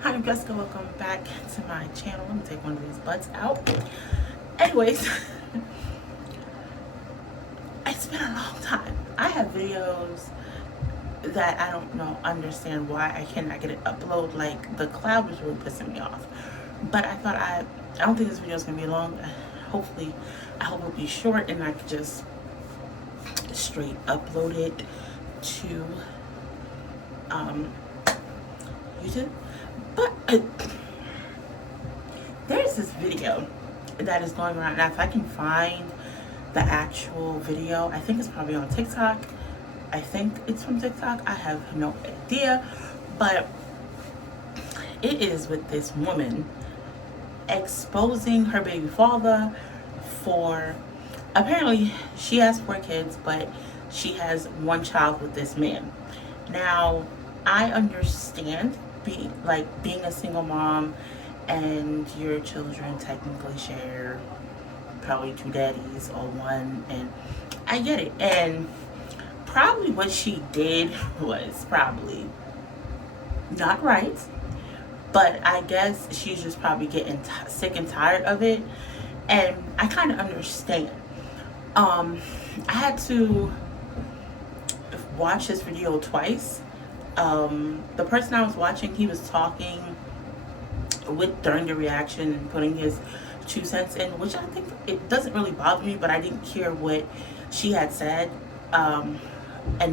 Hi, I'm Jessica. Welcome back to my channel. Let me take one of these butts out. Anyways, it's been a long time. I have videos that I don't know, understand why I cannot get it upload. Like, the cloud was really pissing me off. But I thought I don't think this video is gonna be long. Hopefully, I hope it'll be short and I could just straight upload it to YouTube. But there's this video that is going around. Now, if I can find the actual video, I think it's probably on TikTok. I think it's from TikTok. I have no idea. But it is with this woman exposing her baby father for, apparently she has 4 kids, but she has 1 child with this man. Now, I understand being a single mom and your children technically share probably 2 daddies or 1, and I get it. And probably what she did was probably not right, but I guess she's just probably getting sick and tired of it, and I kind of understand. I had to watch this video twice. The person I was watching, he was talking during the reaction and putting his 2 cents in, which I think it doesn't really bother me, but I didn't hear what she had said. And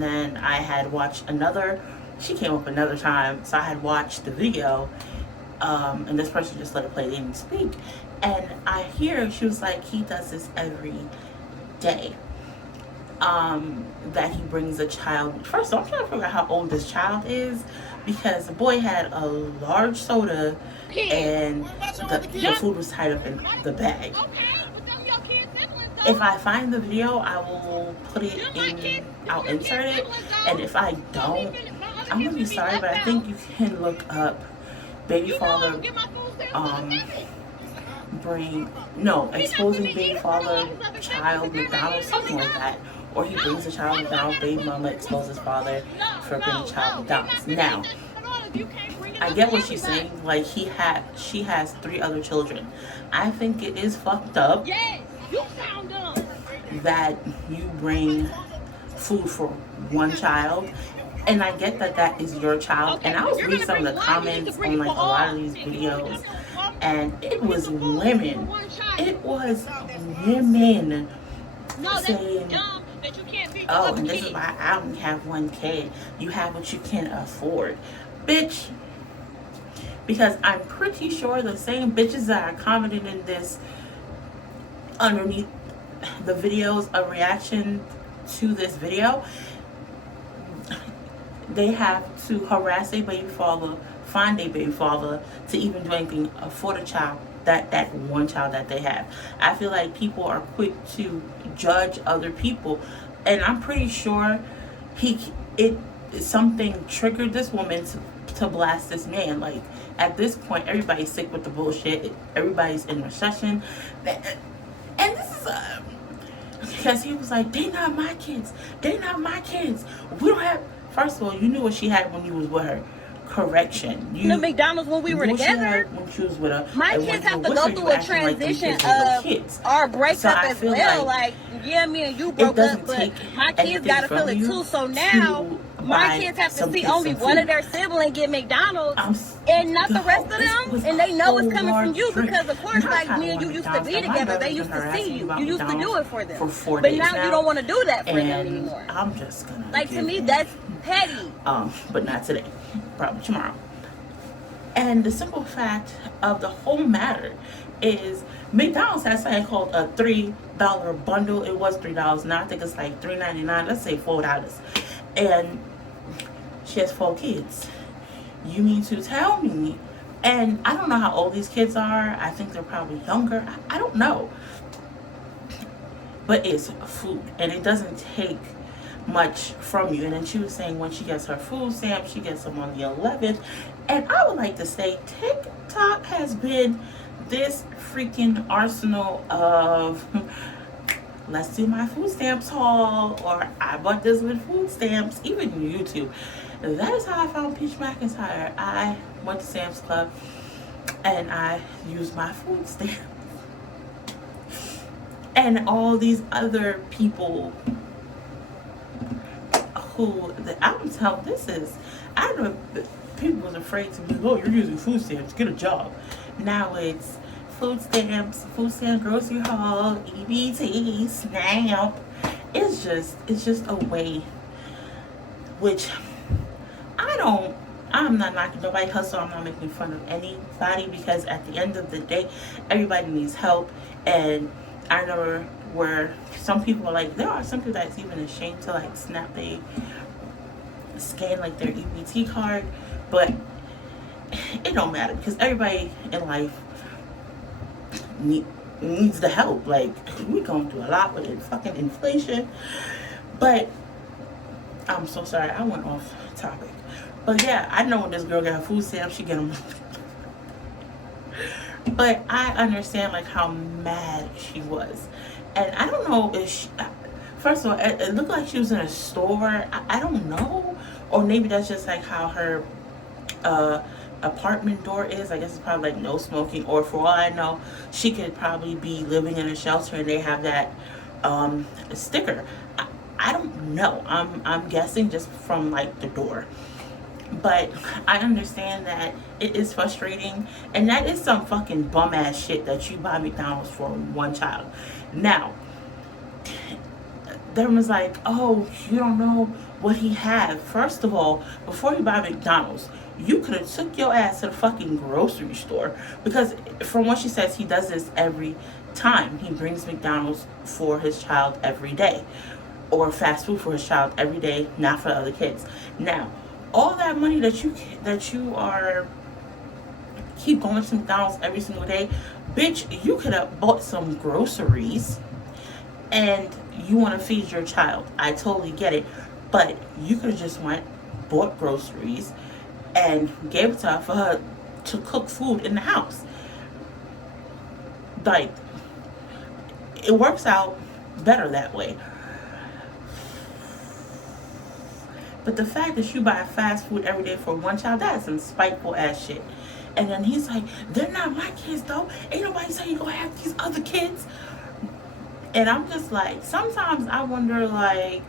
then I had watched she came up another time, so I had watched the video, and this person just let it play, they didn't speak. And I hear she was like, he does this every day. That he brings a child. First of all, I'm trying to figure out how old this child is, because the boy had a large soda and the food was tied up in the bag. If I find the video, I will put it in, I'll insert it, and if I don't, I'm gonna be sorry, but I think you can look up baby father, exposing baby father, child, McDonald's, something like that. Or he brings a child McDonald's, baby mama exposes father for bringing child McDonald's. Now, I get what she's saying. Like, she has 3 other children. I think it is fucked up that you bring food for 1 child. And I get that that is your child. And I was reading some of the comments on like a lot of these videos, and it was women. It was women saying, oh, and this is why I don't have 1 kid. You have what you can afford. Bitch. Because I'm pretty sure the same bitches that are commenting in this underneath the videos of reaction to this video, they have to harass a baby father, find a baby father to even do anything for the child, that 1 child that they have. I feel like people are quick to judge other people, and I'm pretty sure something triggered this woman to blast this man. Like, at this point, everybody's sick with the bullshit. Everybody's in recession, and this is because he was like, they not my kids. They not my kids. We don't have. First of all, you knew what she had when you was with her. Correction. You the McDonald's when we were together. When she was with her. My kids have to go through a transition of our breakup as well. Like, yeah, me and you broke up, but my kids gotta feel it too. So now my kids have to see only one of their siblings get McDonald's and not the rest of them, and they know it's coming from you because, of course, like me and you used to be together. They used to see you. You used to do it for them. But now you don't want to do that for them anymore. I'm just gonna. Like, to me, that's petty. But not today. Probably tomorrow. And the simple fact of the whole matter is McDonald's has something called a $3 bundle. It was $3. Now I think it's like $3.99. Let's say $4. And she has 4 kids. You mean to tell me? And I don't know how old these kids are. I think they're probably younger. I don't know. But it's food, and it doesn't take much from you. And then she was saying when she gets her food stamps, she gets them on the 11th. And I would like to say TikTok has been this freaking arsenal of let's do my food stamps haul, or I bought this with food stamps. Even YouTube. That is how I found Peach McIntyre. I went to Sam's Club and I used my food stamps. And all these other people who, I'm telling, I don't know if people was afraid to be, oh, you're using food stamps, get a job. Now it's food stamp grocery haul, EBT, SNAP. It's just a way, which I'm not knocking nobody hustle. I'm not making fun of anybody, because at the end of the day, everybody needs help. And I know where some people are like, there are some people that's even ashamed to like snap scan like their EBT card, but it don't matter, because everybody in life needs the help. Like, we're going through a lot with it, fucking inflation. But I'm so sorry, I went off topic. But yeah, I know when this girl got her food stamps, she get them. But I understand like how mad she was. And I don't know if she, first of all, it looked like she was in a store. I don't know. Or maybe that's just like how her apartment door is. I guess it's probably like no smoking. Or for all I know, she could probably be living in a shelter and they have that sticker. I don't know. I'm guessing just from like the door. But I understand that it is frustrating, and that is some fucking bum ass shit that you buy McDonald's for one child. Now, there was like, oh, you don't know what he had. First of all, before you buy McDonald's, you could have took your ass to the fucking grocery store, because from what she says, he does this every time. He brings McDonald's for his child every day, or fast food for his child every day, not for the other kids. Now, all that money that you are keep going to McDonald's every single day, bitch, you could have bought some groceries and you want to feed your child. I totally get it, but you could have just bought groceries and gave it to her for her to cook food in the house. Like, it works out better that way. But the fact that you buy fast food every day for one child, that is some spiteful ass shit. And then he's like, they're not my kids though. Ain't nobody saying you gonna have these other kids. And I'm just like, sometimes I wonder, like,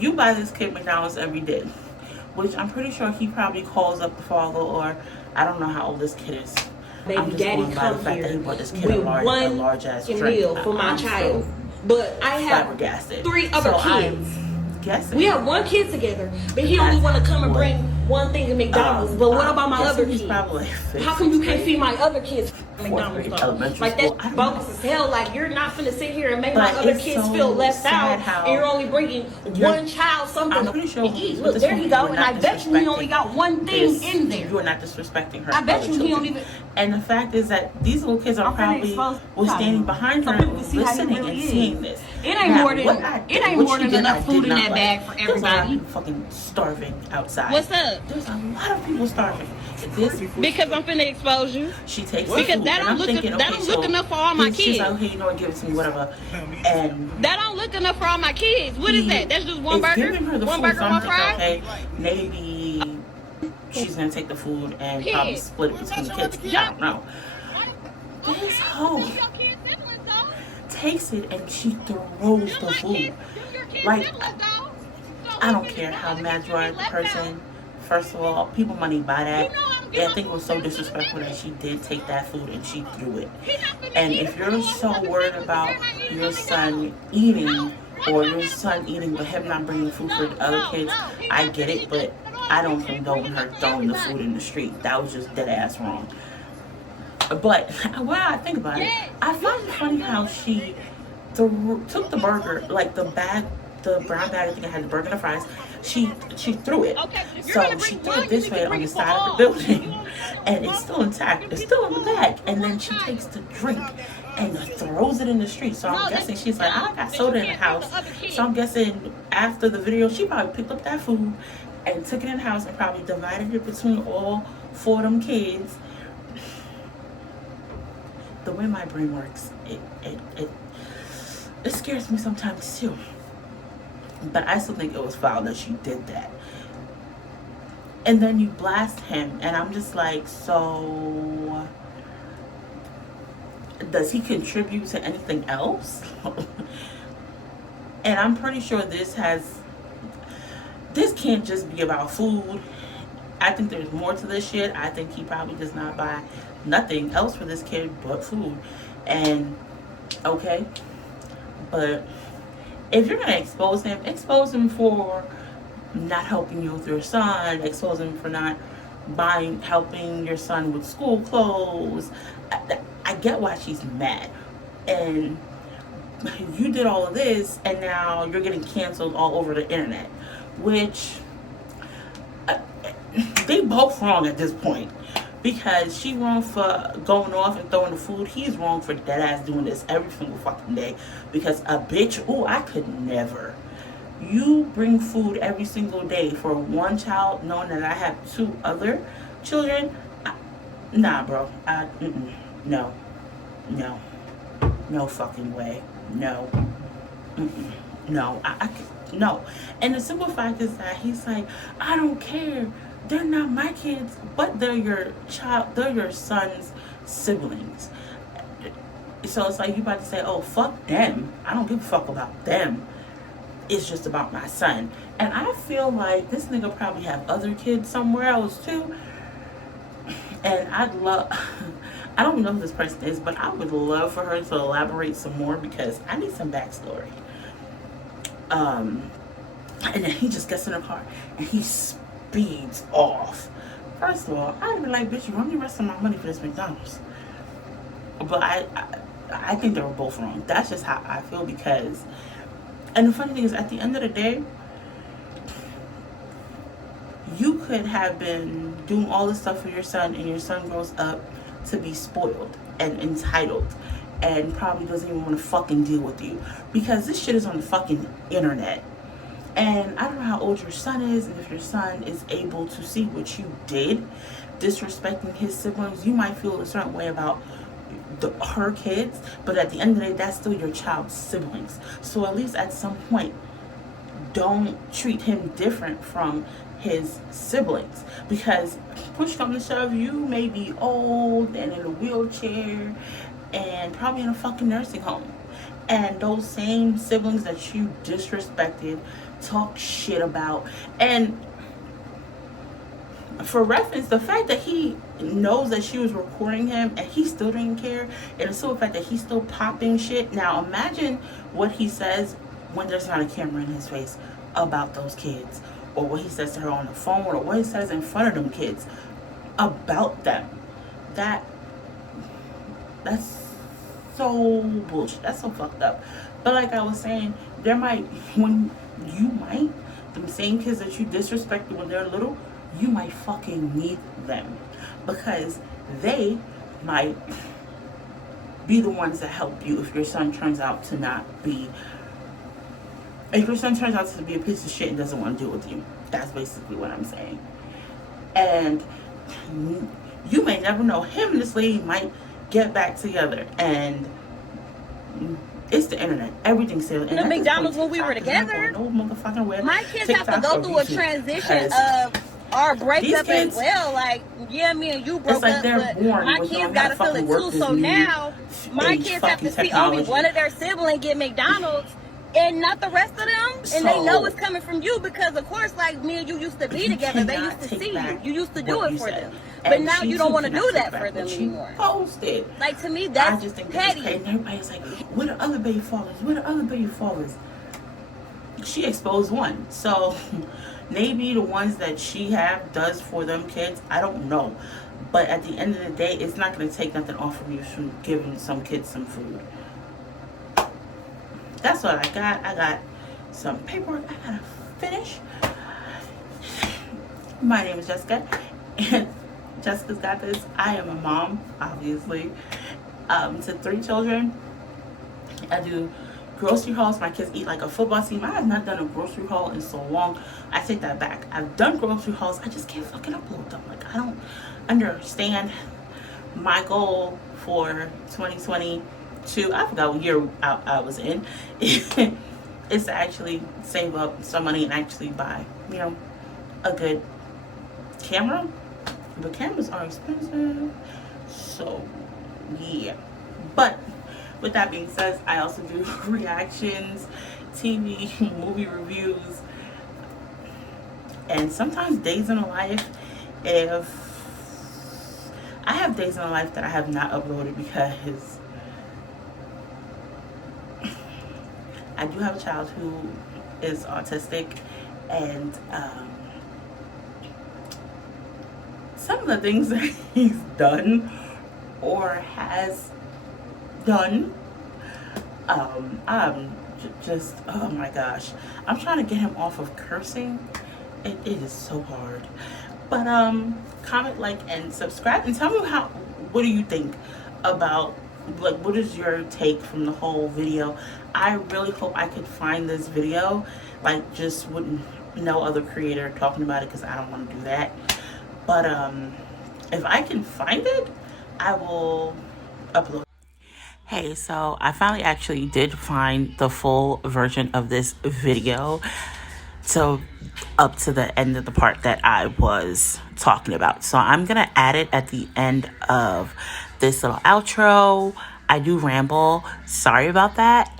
you buy this kid McDonald's every day, which I'm pretty sure he probably calls up the father, or I don't know how old this kid is. Baby daddy come here with one large ass meal for my child. But I have 3 other kids. Guessing. We have 1 kid together, but he only want to come and bring one thing to McDonald's. But what about my other kids? How come you can't feed my other kids McDonald's though? Like, that's bogus as hell. Like, you're not finna sit here and make my other kids feel left out, and you're only bringing one child something to eat. Look, there you go, and I bet you he only got one thing in there. You are not disrespecting her. I bet you he don't even. And the fact is that these little kids are probably standing behind her, listening and seeing this. It ain't more than enough food in that bag for everybody. There's a lot of people fucking starving outside. What's up? There's a lot of people starving. Because I'm finna expose you. She takes because food, that don't look enough for all my kids. She's like, okay, you know what, give it to me, whatever. And that don't look enough for all my kids. What is that? That's just one burger? One burger, one fry? Okay, maybe she's gonna take the food and probably split it between the kids. I don't know. This hoe takes it and she throws the food. Like, I don't care how mad you are at the person. First of all, people money buy that. And I think it was so disrespectful that she did take that food and she threw it. And if you're so worried about your son eating, or your son eating but him not bringing food for the other kids, I get it, but I don't condone her throwing the food in the street. That was just dead ass wrong. But when I think about it, I find it funny how she took the burger, like the brown bag, I think I had the burger and the fries. She threw it. So she threw it this way on the side of the building, and it's still intact. It's still in the bag. And then she takes the drink and throws it in the street. So I'm guessing she's like, I got soda in the house. So I'm guessing after the video, she probably picked up that food and took it in the house and probably divided it between all 4 of them kids. The way my brain works, it scares me sometimes too. But I still think it was foul that she did that. and then you blast him, and I'm just like, so does he contribute to anything else? And I'm pretty sure this can't just be about food. I think there's more to this shit. I think he probably does not buy nothing else for this kid but food. And okay, but if you're gonna expose him for not helping you with your son, expose him for not helping your son with school clothes. I get why she's mad. And you did all of this, and now you're getting canceled all over the internet, which they both wrong at this point, because she wrong for going off and throwing the food. He's wrong for dead ass doing this every single fucking day, because a bitch, I could never. You bring food every single day for one child, knowing that I have 2 other children. Nah, bro. No fucking way. No. No. No. And the simple fact is that he's like, I don't care. They're not my kids, but they're your son's siblings. So it's like you about to say, oh, fuck them. I don't give a fuck about them. It's just about my son. And I feel like this nigga probably have other kids somewhere else too. And I don't know who this person is, but I would love for her to elaborate some more, because I need some backstory. And then he just gets in the car and he speeds off. First of all, I'd be like, bitch, you run the rest of my money for this McDonald's. But I think they were both wrong. That's just how I feel, because, and the funny thing is, at the end of the day, you could have been doing all this stuff for your son, and your son grows up to be spoiled and entitled and probably doesn't even want to fucking deal with you, because this shit is on the fucking internet. And I don't know how old your son is, and if your son is able to see what you did, disrespecting his siblings. You might feel a certain way about her kids, but at the end of the day, that's still your child's siblings. So at least at some point, don't treat him different from his siblings, because push come to shove, you may be old and in a wheelchair and probably in a fucking nursing home, and those same siblings that you disrespected, talk shit about. And for reference, the fact that he knows that she was recording him and he still didn't care, and the simple fact that he's still popping shit. Now imagine what he says when there's not a camera in his face about those kids, or what he says to her on the phone, or what he says in front of them kids about them. That's so bullshit. That's so fucked up. But like I was saying, them same kids that you disrespected when they're little, you might fucking need them, because they might be the ones that help you if your son turns out to be a piece of shit and doesn't want to deal with you. That's basically what I'm saying. And you may never know, him and this lady might get back together, and it's the internet. Everything's still the McDonald's when we were together. No motherfucking way. My kids have to go through a transition of our breakup as well. Like, yeah, me and you broke up, but my kids gotta feel it too. So now my kids have to see only one of their siblings get McDonald's and not the rest of them. And they know it's coming from you, because of course, like, me and you used to be together. They used to see you. You used to do it for them. But now you don't want to do that for them anymore. Posted. Like, to me, that's I just think petty. And everybody's like, where the other baby fathers? Where the other baby fathers? She exposed one. So maybe the ones that she does for them kids, I don't know. But at the end of the day, it's not going to take nothing off of you from giving some kids some food. That's what I got. I got some paperwork I gotta finish. My name is Jessica, and Jessica's got this. I am a mom, obviously, to 3 children. I do grocery hauls. My kids eat like a football team. I have not done a grocery haul in so long. I take that back. I've done grocery hauls. I just can't fucking upload them. Like, I don't understand. My goal for 2022, I forgot what year I was in, is to actually save up some money and actually buy, a good camera. The cameras are expensive. So, yeah. But with that being said, I also do reactions, TV, movie reviews, and sometimes days in a life. If I have days in a life that I have not uploaded because I do have a child who is autistic, and some of the things that he's done or has done, I'm just, oh my gosh, I'm trying to get him off of cursing. It is so hard. But comment, like, and subscribe, and tell me what do you think about, like, what is your take from the whole video. I really hope I could find this video, like, just with no other creator talking about it, because I don't want to do that. But if I can find it, I will upload. Hey, so I finally actually did find the full version of this video. So up to the end of the part that I was talking about. So I'm going to add it at the end of this little outro. I do ramble. Sorry about that.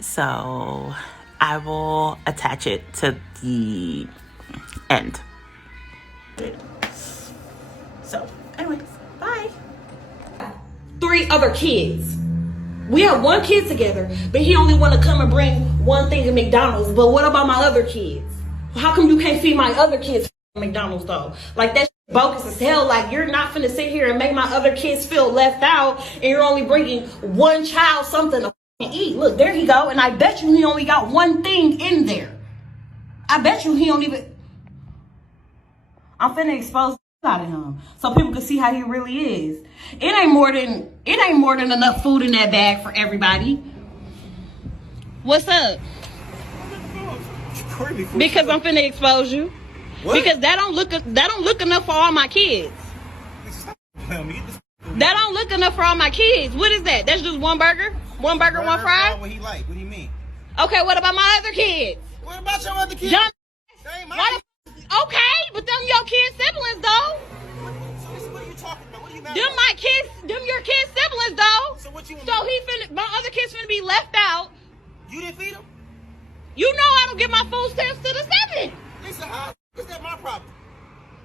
So I will attach it to the end. So, anyways, bye. 3 other kids. We have 1 kid together, but he only want to come and bring one thing at McDonald's. But what about my other kids? How come you can't feed my other kids at McDonald's though? Like, that's bogus as hell. Like, you're not finna sit here and make my other kids feel left out, and you're only bringing one child something to eat. Look, there he go, and I bet you he only got 1 thing in there. I bet you he don't even. I'm finna expose out of him so people can see how he really is. It ain't more than enough food in that bag for everybody. What's up? Because I'm finna expose you. What? Because that don't look enough for all my kids. That don't look enough for all my kids. What is that? That's just 1 burger? 1 burger, 1 fry? What he like? What do you mean? Okay, what about my other kids? What about your other kids? Okay, but them your kids' siblings though. What are you talking about? What are you mad Them about? my kids, them your kids' siblings though. So what you? So my other kids finna be left out. You didn't feed them? You know I don't give my food stamps to the 7. Lisa, how is that my problem?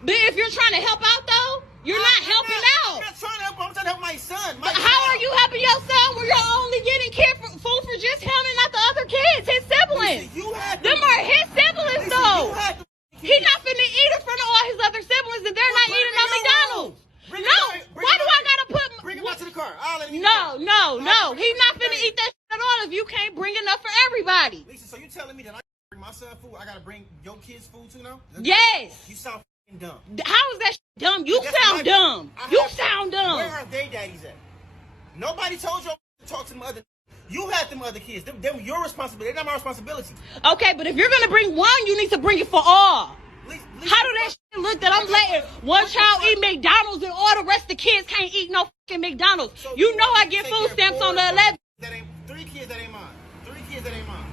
But if you're trying to help out though, you're not helping out. I'm not trying to help. I'm trying to help my son. But how are you helping your son when you're only getting food for just him and not the other kids, his siblings? Lisa, you had them are his siblings Lisa, though. You had He not finna eat in front of all his other siblings, and they're not eating on McDonald's. Why do I gotta put? Bring him out to the car. I'll let him eat No. He's not finna eat that shit at all if you can't bring enough for everybody. Lisa, so you telling me that I can't bring my son food? I gotta bring your kids food too now? Yes. You sound f***ing dumb. How is that shit dumb? You sound dumb. You sound dumb. Where are they daddies at? Nobody told you to talk to them other. You had them other kids. Them your responsibility. They're not my responsibility. Okay, but if you're gonna bring one, you need to bring it for all. How do that shit look that I'm letting one child eat McDonald's and all the rest of the kids can't eat no fucking McDonald's? So you know I get food stamps on the 11th. 3 kids that ain't mine. 3 kids that ain't mine.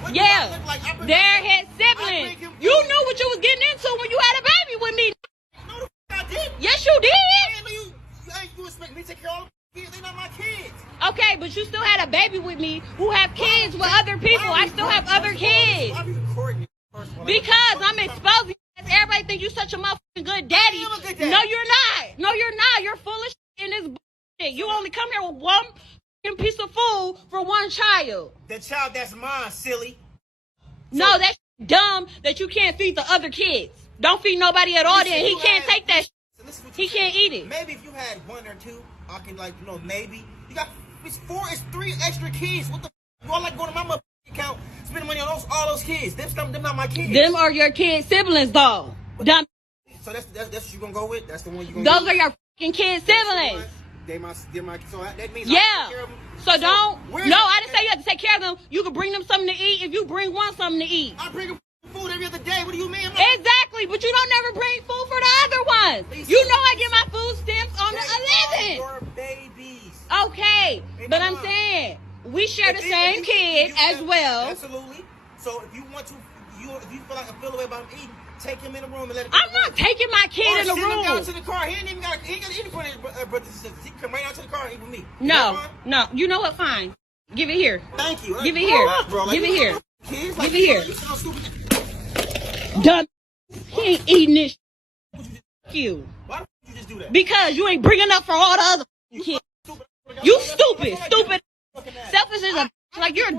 What Yeah, do I look like? they're his siblings. You knew what you was getting into when you had a baby with me. No, the f*** I did. Yes, you did. You expect me to take care of all the kids? They're not my kids. Okay, but you still had a baby with me who have kids with other people. I still have other kids. Why are you recording me? Because I'm exposing you. Everybody think you such a motherfucking good daddy. I am a good daddy. No, you're not. No, you're not. You're full of shit in this bullshit. You only come here with 1 fucking piece of food for 1 child. The child that's mine, silly. No, that's dumb that you can't feed the other kids. Don't feed nobody at all then. He can't take that shit. He can't eat it. Maybe if you had 1 or 2, I can, like, maybe. You got, it's 3 extra kids. What the f***? You all like going to my motherfucking account, spending money on all those kids. Them not my kids. Them are your kids' siblings, though. Dumb. So that's what you gonna go with? That's the one you gonna Those are your fucking kids' siblings. They're my, so that means yeah. I take care of them. So don't. No, I didn't say you have to take care of them. You can bring them something to eat if you bring one something to eat. I bring them food every other day. What do you mean? Exactly, but you don't never bring food for the other ones. Lisa, you know I get my food stamps on the 11th. Your babies. Okay, but I'm saying we share the same kid as well. Absolutely. So if you want to, if you feel like I feel the way about eating, take him in the room and let him. I'm not taking my kid in the room. Send him down to the car. He ain't even got to eat in front of his brothers and sisters. He can come right out to the car and eat with me. No. You know what? Fine. Give it here. Thank you. Give it here. Give it here. Give it here. Dumb. He ain't eating this. You. Why the you just do that? Because you ain't bringing up for all the other kids. You stupid. Stupid. Selfish as a like you're dumb.